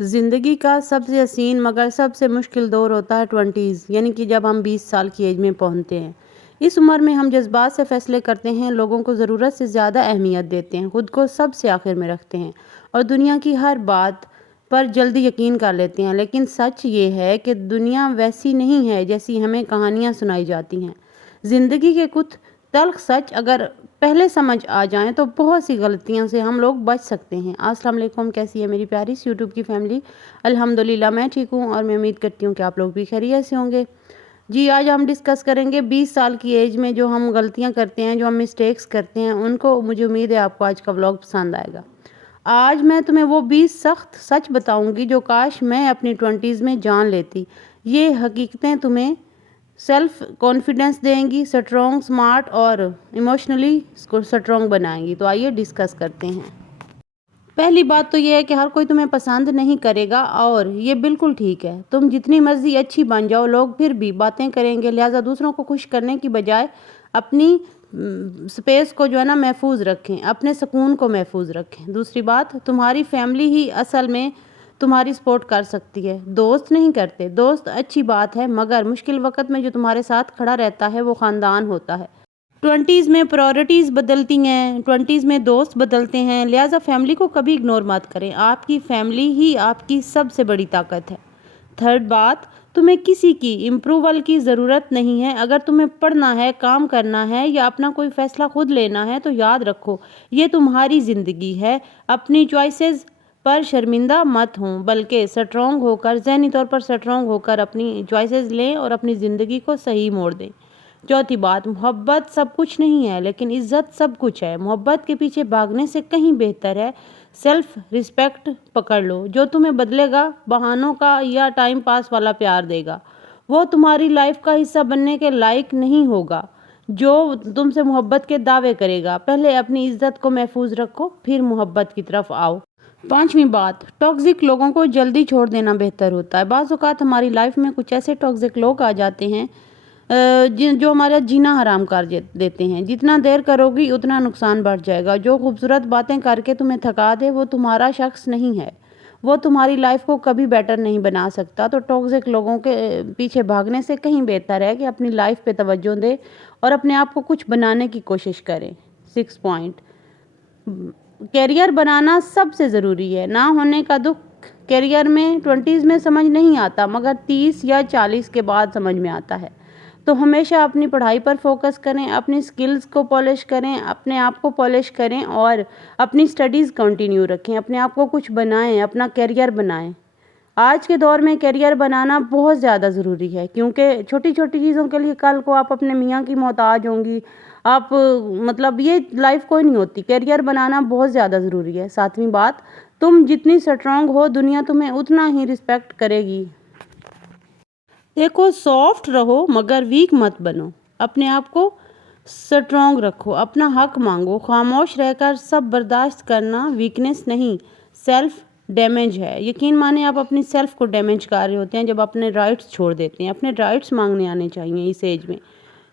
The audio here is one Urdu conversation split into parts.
زندگی کا سب سے حسین مگر سب سے مشکل دور ہوتا ہے 20s، یعنی کہ جب ہم 20 سال کی ایج میں پہنچتے ہیں۔ اس عمر میں ہم جذبات سے فیصلے کرتے ہیں، لوگوں کو ضرورت سے زیادہ اہمیت دیتے ہیں، خود کو سب سے آخر میں رکھتے ہیں اور دنیا کی ہر بات پر جلدی یقین کر لیتے ہیں۔ لیکن سچ یہ ہے کہ دنیا ویسی نہیں ہے جیسی ہمیں کہانیاں سنائی جاتی ہیں۔ زندگی کے کچھ تلخ سچ اگر پہلے سمجھ آ جائیں تو بہت سی غلطیوں سے ہم لوگ بچ سکتے ہیں۔ السلام علیکم، کیسی ہے میری پیاری سی یوٹیوب کی فیملی؟ الحمدللہ میں ٹھیک ہوں اور میں امید کرتی ہوں کہ آپ لوگ بھی خیریت سے ہوں گے۔ جی، آج ہم ڈسکس کریں گے 20 سال کی ایج میں جو ہم غلطیاں کرتے ہیں، جو ہم مسٹیکس کرتے ہیں، ان کو مجھے امید ہے آپ کو آج کا ولاگ پسند آئے گا۔ آج میں تمہیں وہ 20 سخت سچ بتاؤں گی جو کاش میں اپنی 20s میں جان لیتی۔ یہ حقیقتیں تمہیں سیلف کانفیڈنس دیں گی، سٹرونگ، سمارٹ اور ایموشنلی سٹرونگ بنائیں گی۔ تو آئیے ڈسکس کرتے ہیں۔ پہلی بات تو یہ ہے کہ ہر کوئی تمہیں پسند نہیں کرے گا اور یہ بالکل ٹھیک ہے۔ تم جتنی مرضی اچھی بن جاؤ، لوگ پھر بھی باتیں کریں گے، لہٰذا دوسروں کو خوش کرنے کی بجائے اپنی سپیس کو جو ہے نا محفوظ رکھیں، اپنے سکون کو محفوظ رکھیں۔ دوسری بات، تمہاری فیملی ہی اصل میں تمہاری سپورٹ کر سکتی ہے، دوست نہیں کرتے۔ دوست اچھی بات ہے مگر مشکل وقت میں جو تمہارے ساتھ کھڑا رہتا ہے وہ خاندان ہوتا ہے۔ 20s میں پرائورٹیز بدلتی ہیں، 20s میں دوست بدلتے ہیں، لہٰذا فیملی کو کبھی اگنور مت کریں۔ آپ کی فیملی ہی آپ کی سب سے بڑی طاقت ہے۔ تھرڈ بات، تمہیں کسی کی امپروول کی ضرورت نہیں ہے۔ اگر تمہیں پڑھنا ہے، کام کرنا ہے یا اپنا کوئی فیصلہ خود لینا ہے تو یاد رکھو یہ تمہاری زندگی ہے۔ اپنی چوائسز پر شرمندہ مت ہوں بلکہ سٹرونگ ہو کر، ذہنی طور پر سٹرونگ ہو کر اپنی چوائسز لیں اور اپنی زندگی کو صحیح موڑ دیں۔ چوتھی بات، محبت سب کچھ نہیں ہے لیکن عزت سب کچھ ہے۔ محبت کے پیچھے بھاگنے سے کہیں بہتر ہے سیلف رسپیکٹ پکڑ لو۔ جو تمہیں بدلے گا بہانوں کا یا ٹائم پاس والا پیار دے گا، وہ تمہاری لائف کا حصہ بننے کے لائق نہیں ہوگا۔ جو تم سے محبت کے دعوے کرے گا، پہلے اپنی عزت کو محفوظ رکھو پھر محبت کی طرف آؤ۔ پانچویں بات، ٹاکسک لوگوں کو جلدی چھوڑ دینا بہتر ہوتا ہے۔ بعض اوقات ہماری لائف میں کچھ ایسے ٹاکسک لوگ آ جاتے ہیں جو ہمارا جینا حرام کر دیتے ہیں۔ جتنا دیر کرو گی اتنا نقصان بڑھ جائے گا۔ جو خوبصورت باتیں کر کے تمہیں تھکا دے وہ تمہارا شخص نہیں ہے، وہ تمہاری لائف کو کبھی بیٹر نہیں بنا سکتا۔ تو ٹاکسک لوگوں کے پیچھے بھاگنے سے کہیں بہتر ہے کہ اپنی لائف پہ توجہ دے اور اپنے آپ کو کچھ بنانے کی کوشش کریں۔ 6 پوائنٹ، کیریئر بنانا سب سے ضروری ہے۔ نہ ہونے کا دکھ کیریئر میں 20s میں سمجھ نہیں آتا مگر 30 یا 40 کے بعد سمجھ میں آتا ہے۔ تو ہمیشہ اپنی پڑھائی پر فوکس کریں، اپنی سکلز کو پالش کریں، اپنے آپ کو پالش کریں اور اپنی سٹڈیز کنٹینیو رکھیں، اپنے آپ کو کچھ بنائیں، اپنا کیریئر بنائیں۔ آج کے دور میں کیریئر بنانا بہت زیادہ ضروری ہے کیونکہ چھوٹی چھوٹی چیزوں کے لیے کل کو آپ اپنے میاں کی محتاج ہوں گی۔ آپ یہ لائف کوئی نہیں ہوتی، کیریئر بنانا بہت زیادہ ضروری ہے۔ ساتویں بات، تم جتنی سٹرونگ ہو دنیا تمہیں اتنا ہی رسپیکٹ کرے گی۔ دیکھو، سافٹ رہو مگر ویک مت بنو، اپنے آپ کو سٹرونگ رکھو، اپنا حق مانگو۔ خاموش رہ کر سب برداشت کرنا ویکنیس نہیں، سیلف ڈیمیج ہے۔ یقین مانیں آپ اپنی سیلف کو ڈیمیج کر رہے ہوتے ہیں جب اپنے رائٹس چھوڑ دیتے ہیں۔ اپنے رائٹس مانگنے آنے چاہیے اس ایج میں۔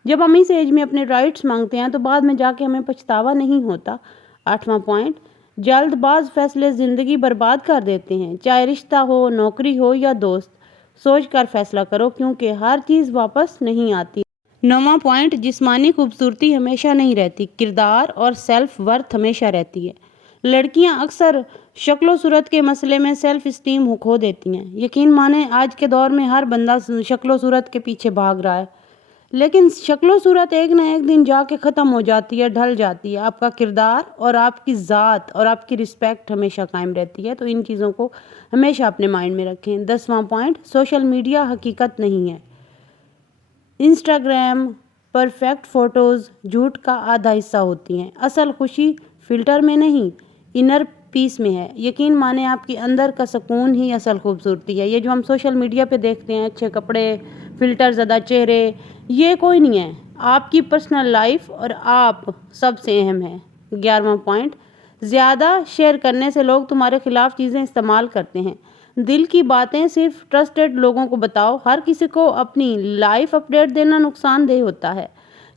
جب ہم اس ایج میں اپنے رائٹس مانگتے ہیں تو بعد میں جا کے ہمیں پچھتاوا نہیں ہوتا۔ 8واں پوائنٹ، جلد باز فیصلے زندگی برباد کر دیتے ہیں۔ چاہے رشتہ ہو، نوکری ہو یا دوست، سوچ کر فیصلہ کرو کیونکہ ہر چیز واپس نہیں آتی۔ 9واں پوائنٹ، جسمانی خوبصورتی ہمیشہ نہیں رہتی، کردار اور سیلف ورتھ ہمیشہ رہتی ہے۔ لڑکیاں اکثر شکل و صورت کے مسئلے میں سیلف اسٹیم کھو دیتی ہیں۔ یقین مانیں آج کے دور میں ہر بندہ شکل و صورت کے پیچھے بھاگ رہا ہے لیکن شکل و صورت ایک نہ ایک دن جا کے ختم ہو جاتی ہے، ڈھل جاتی ہے۔ آپ کا کردار اور آپ کی ذات اور آپ کی رسپیکٹ ہمیشہ قائم رہتی ہے۔ تو ان چیزوں کو ہمیشہ اپنے مائنڈ میں رکھیں۔ 10واں پوائنٹ، سوشل میڈیا حقیقت نہیں ہے۔ انسٹاگرام پرفیکٹ فوٹوز جھوٹ کا آدھا حصہ ہوتی ہیں۔ اصل خوشی فلٹر میں نہیں، انر پیس میں ہے۔ یقین مانیں آپ کے اندر کا سکون ہی اصل خوبصورتی ہے۔ یہ جو ہم سوشل میڈیا پہ دیکھتے ہیں، اچھے کپڑے، فلٹر زدہ چہرے، یہ کوئی نہیں ہے۔ آپ کی پرسنل لائف اور آپ سب سے اہم ہے۔ 11واں پوائنٹ، زیادہ شیئر کرنے سے لوگ تمہارے خلاف چیزیں استعمال کرتے ہیں۔ دل کی باتیں صرف ٹرسٹڈ لوگوں کو بتاؤ۔ ہر کسی کو اپنی لائف اپڈیٹ دینا نقصان دہ ہوتا ہے